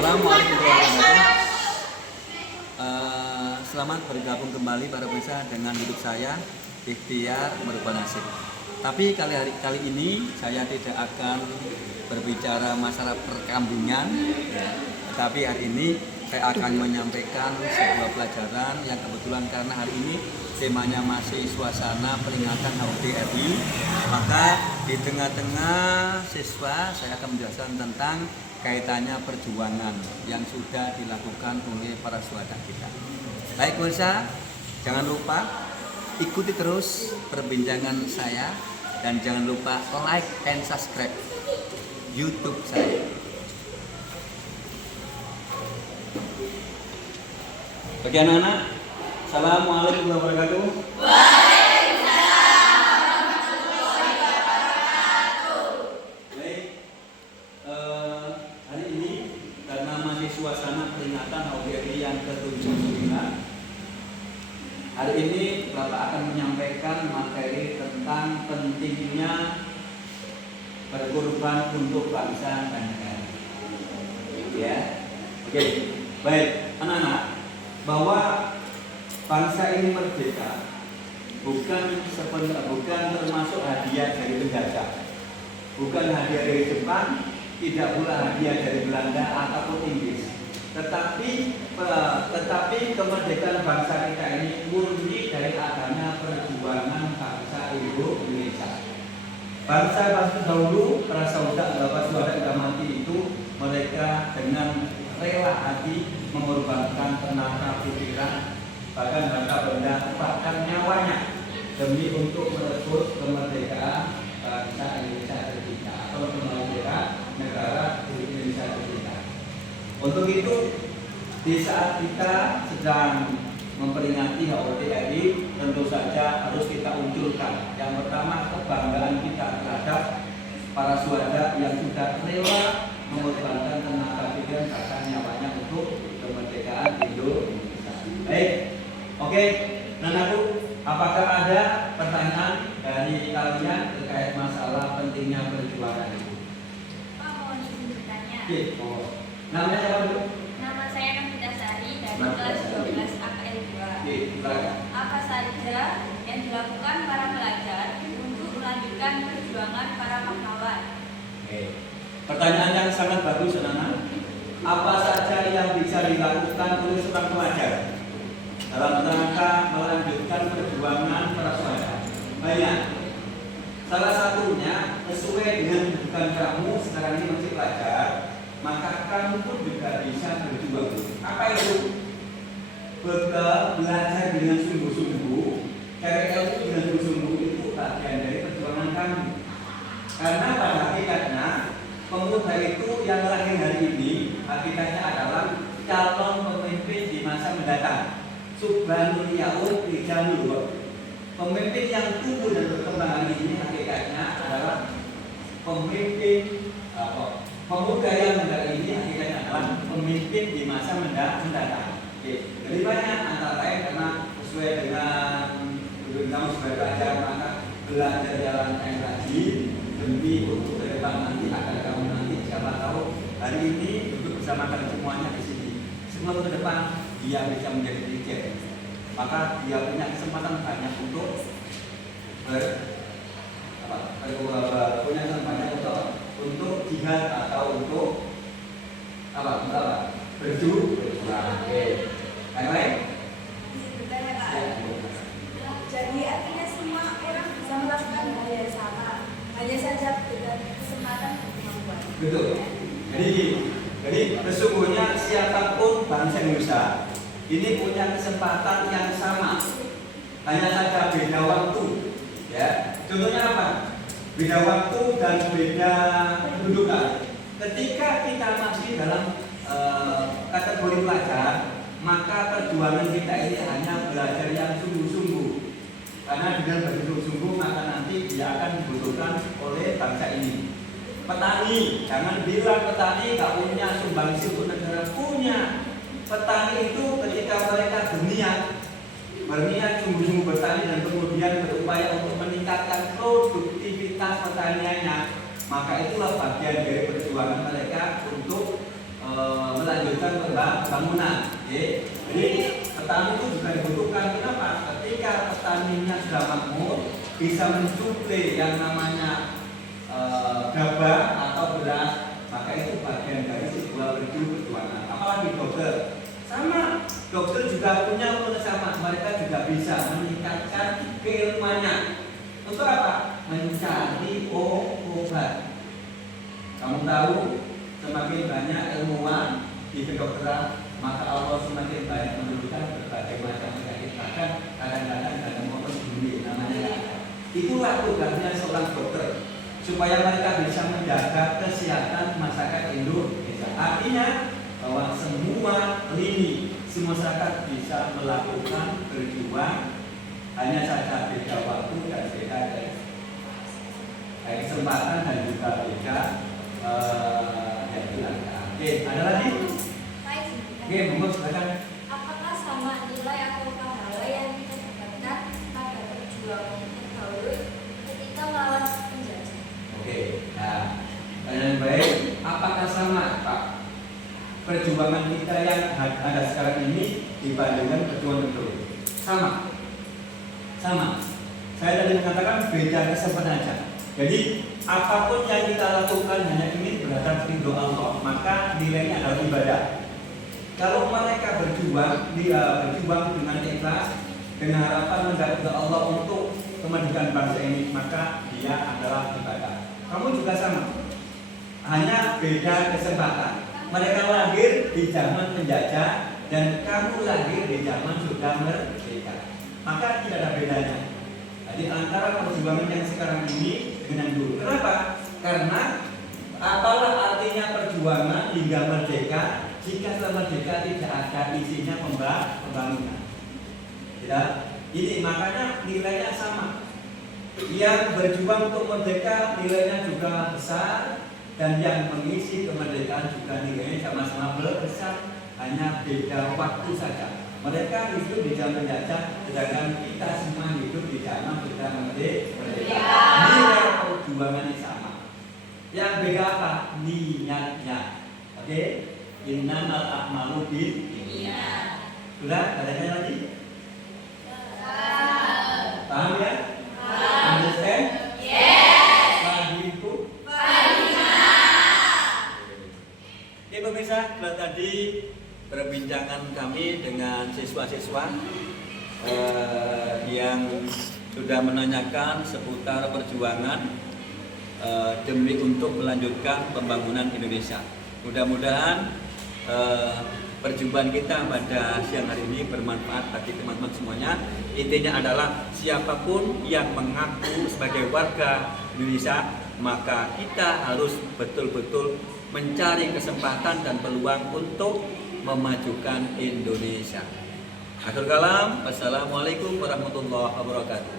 Assalamualaikum warahmatullahi wabarakatuh. Selamat bergabung kembali para pemirsa dengan YouTube saya, Ikhtiar Merubah Nasib. Tapi kali ini saya tidak akan berbicara masalah perkambingan, tetapi hari ini saya akan menyampaikan sebuah pelajaran yang kebetulan karena hari ini temanya masih suasana peringatan HUT RI, maka di tengah-tengah siswa saya akan menjelaskan tentang kaitannya perjuangan yang sudah dilakukan oleh para syuhada kita. Baik pemirsa, jangan lupa ikuti terus perbincangan saya dan jangan lupa like and subscribe YouTube saya. Bagi anak-anak, Assalamualaikum warahmatullahi wabarakatuh. Baik, hari ini karena masih suasana peringatan HUT RI yang ke-79, hari ini Bapak akan menyampaikan materi tentang pentingnya berkorban untuk bangsa dan negara. Ya, oke, baik anak-anak, bahwa bangsa ini merdeka bukan termasuk hadiah dari penjajah, bukan hadiah dari Jepang, tidak pula hadiah dari Belanda ataupun Inggris, tetapi kemerdekaan bangsa kita ini murni dari adanya perjuangan bangsa Indonesia. Bangsa dahulu, para saudara kita mati itu, mereka dengan rela hati mengorbankan tenaga pikiran, bahkan harta benda, bahkan nyawanya demi untuk merebut kemerdekaan bangsa Indonesia tercinta atau kemerdekaan negara Indonesia tercinta. Untuk itu, di saat kita sedang memperingati HUT RI, tentu saja harus kita unculkan yang pertama kebanggaan kita terhadap para syuhada yang sudah rela mengorbankan tenaga pikiran bahkan nyawanya untuk kemerdekaan Indonesia. Baik, oke, Nanaku, apakah ada pertanyaan dari kalian terkait masalah pentingnya perjuangan itu? Pak, mohon izin bertanya. Oke, namanya siapa dulu? Nama saya Kanvita Sari dari kelas 12 AKL 2. Oke, silakan. Apa saja yang dilakukan para pelajar untuk melanjutkan perjuangan para pahlawan? Oke. Pertanyaan yang sangat bagus, Nana. Apa saja yang bisa dilakukan oleh seorang pelajar dalam rangka melanjutkan perjuangan para syuhada? Banyak. Salah satunya sesuai dengan kedudukan kamu sekarang ini masih pelajar, maka kamu pun juga bisa berjuang. Apa itu? Belajar dengan sungguh-sungguh, cari ilmu dengan sungguh-sungguh itu bagian dari perjuangan kamu. Karena pada hakikatnya pemuda itu yang lahir hari ini hakikatnya adalah calon pemimpin di masa mendatang. Subhanul yaum rijalul. Pemimpin yang tumbuh dan berkembang hari ini hakikatnya adalah pemimpin pemuda yang muda ini hakikatnya adalah pemimpin di masa mendatang. Jadi banyak antara lain karena sesuai dengan kamu sebagai pelajar, maka belajar jalan yang rajin demi untuk ke depan nanti agar kamu nanti siapa tahu hari ini duduk bersama kalian semuanya di sini, semua ke depan dia bisa menjadi dirjen, maka dia punya kesempatan banyak untuk punya kesempatan banyak untuk jihad atau untuk berjuang. Yang lain? Bertanya, Pak. Jadi artinya semua orang bisa melakukan hal yang sama, hanya saja dengan kesempatan dan kemampuan. Betul. Jadi sesungguhnya siapapun bangsa Indonesia ini punya kesempatan yang sama, hanya saja beda waktu. Ya, contohnya apa? Beda waktu dan beda kedudukan. Ketika kita masih dalam kategori pelajar, maka perjuangan kita ini hanya belajar yang sungguh-sungguh. Karena dengan bersungguh-sungguh maka nanti dia akan dibutuhkan oleh bangsa ini. Petani, jangan bilang petani gak punya sumbangsi untuk negara, punya. Petani itu ketika mereka berniat sungguh-sungguh bertani dan kemudian berupaya untuk meningkatkan produktivitas pertaniannya, maka itulah bagian dari perjuangan mereka untuk melanjutkan pembangunan. Jadi petani itu juga dibutuhkan. Kenapa? Ketika petaninya sudah makmur, bisa mensuplai yang namanya gabah atau beras, maka itu bagian dari sebuah perjuangan. Apalagi dokter, sama dokter juga punya unsur sama, mereka juga bisa meningkatkan keilmuannya. Untuk apa? Mencari obat. Kamu tahu, semakin banyak ilmuwan di kedokteran, maka Allah semakin banyak menurunkan berbagai macam penyakit. Bahkan kadang-kadang ada motor sendiri namanya. Itulah tugasnya seorang dokter, supaya mereka bisa menjaga kesehatan masyarakat Indonesia. Artinya bahwa semua lini masyarakat bisa melakukan berjuang, hanya saja beda waktu dan beda kesempatan dan juga beda Oke, ada lagi? Oke, monggo silakan. Apakah sama nilai atau pahala yang kita dapatkan pada perjuangan terdahulu ketika melawan penjajah? Oke, nah, pertanyaan baik. Apakah sama, Pak, perjuangan kita yang ada sekarang ini dibandingkan perjuangan itu? Sama. Saya tadi mengatakan beda kesempatan saja. Jadi apapun yang kita lakukan hanya ingin berharap ridho Allah, maka nilainya adalah ibadah. Kalau mereka berjuang dengan ikhlas, dengan harapan mendapat Allah untuk kemerdekaan bangsa ini, maka dia adalah ibadah. Kamu juga sama, hanya beda kesempatan. Mereka lahir di zaman penjajah dan kamu lahir di zaman sudah merdeka, maka tidak ada bedanya. Jadi antara perjuangan yang sekarang ini dengan dulu. Kenapa? Karena apalah artinya perjuangan hingga merdeka jika setelah merdeka tidak ada isinya pembangunan. Tidak. Ini makanya nilainya sama. Yang berjuang untuk merdeka nilainya juga besar, dan yang mengisi kemerdekaan juga nilainya sama-sama besar, hanya beda waktu saja. Mereka hidup di zaman penjajah, sedangkan kita semua hidup di zaman kita merdeka. Nilai perjuangannya sama. Yang beda apa? Niatnya. Oke? Innamal a'malu binniyat. Sudah? Adanya lagi? Paham ya? Understand? Yes. Lagi itu? Oke pemirsa, setelah tadi perbincangan kami dengan siswa-siswa yang sudah menanyakan seputar perjuangan demi untuk melanjutkan pembangunan Indonesia. Mudah-mudahan perjumpaan kita pada siang hari ini bermanfaat bagi teman-teman semuanya. Intinya adalah siapapun yang mengaku sebagai warga Indonesia, maka kita harus betul-betul mencari kesempatan dan peluang untuk memajukan Indonesia. Akhir kalam, wassalamualaikum warahmatullahi wabarakatuh.